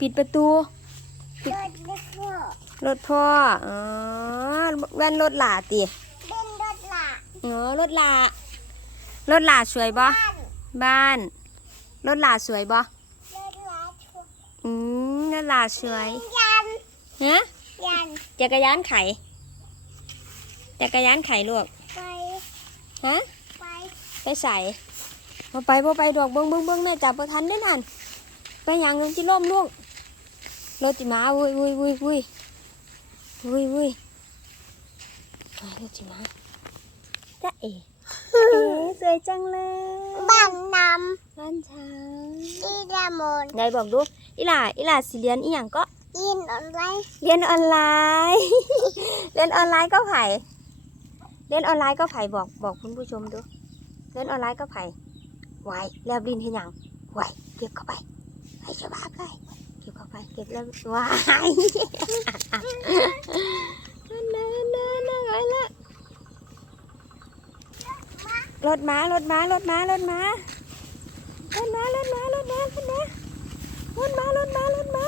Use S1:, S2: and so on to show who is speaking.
S1: ปิดประตู
S2: รถเล็กพ่อ
S1: รถพ่ออ๋อแว่นรถหลาติ
S2: เป็นรถหลา
S1: อ๋อรถหลารถหลาสวยบ่
S2: บ้าน
S1: บ้านรถหลาสวยบ่
S2: รถหลาชุก
S1: อืมรถหลาสวย
S2: ยัน
S1: ฮะ
S2: ยัน
S1: จักรยานไขจักรยานไขลูก
S2: ไป
S1: ฮะ
S2: ไป
S1: ไปใส่พอไปพอไปดอกเบิ้งเบิ้งเบิ้งแม่จับประทันได้นั่น ไปหยังลงที่ล่มลูกรถจิมาวุ้ยวุ้ยวุ้ยวุ้ยวุ้ยวุ้ยไปรถจิมาจ้าเอ๋จ้าเอ๋สวยจังเลย
S2: บ้านน
S1: บ้านช้างำ
S2: ที่ดามน
S1: ไหนบอกดูอีหล่าอีหล่าสิเรียนอีหยังก็
S2: ยินอะไร
S1: เรียนออนไลน์เรียนออนไลน์ก็ไผ่เรียนออนไลน์ก็ไผ่บอกบอกคุณผู้ชมดูเรียนออนไลน์ก็ไผ่ไหวแล้วบินให้หยังไหวเก็บเข้าไป ให้ชาวบ้านเลยเก็บเข้าไปเก็บแล้ววายนั่นนั่นนั่นนั่นไงละรถม้ารถม้ารถม้ารถม้ารถม้ารถม้ารถม้ารถม้ารถม้ารถม้ารถม้า